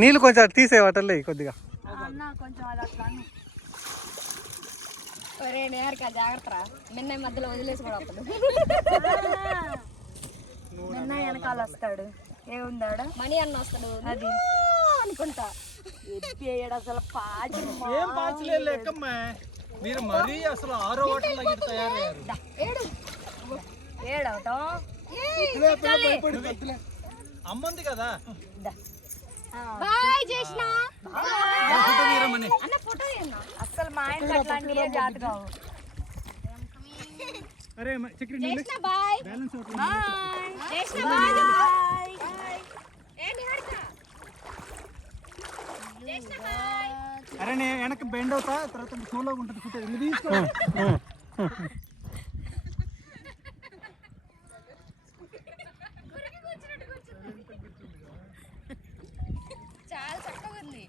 నీళ్ళు కొంచెం తీసేవాటలే కొద్దిగా. జాగ్రత్త నిన్న మధ్యలో వదిలేసి కూడా నిన్న వెనకాల వస్తాడు. ఏముందాడు మణి అన్న వస్తాడు అది అనుకుంటా. అసలు మీరు మరీ అసలు 6వ వాటర్ తయారయ్యారు. ఏడవటం అమ్మంది కదా. అసలు మా ఇంట్లో అట్లాంటి జాతి కావు. అరే నేను వెనక్కి బెండ్ అవుతా, తర్వాత షూలో ఉంటుంది ఫుట్ తీసుకో. చాలా చక్కగా ఉంది.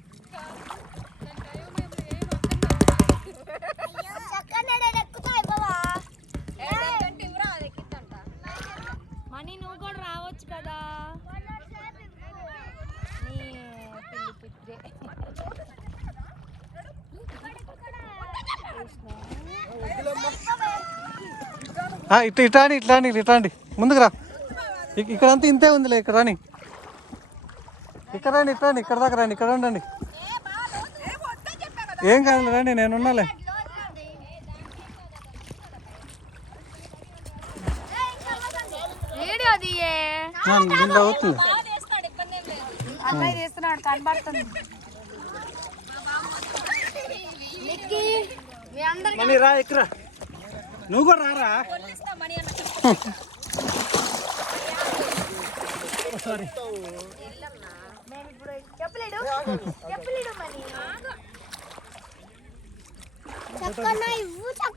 మనీ నువ్వు కూడా రావచ్చు కదా. ఇట్లాండి ఇట్లాండి ఇట్లాండి ముందుకు రా. ఇక్కడంతా ఇంతే ఉందిలే. ఇక్కడ రాని, ఇక్కడ రండి, ఇట్లాండి ఇక్కడ దాకా రండి. ఇక్కడ రండి. ఏం కాదు రండి, నేనున్నాలే. దీంట్లో అవుతుంది. మనీ రా, ఎక్కరా నువ్వు కూడా రారా. సారీ చెప్పలేడు.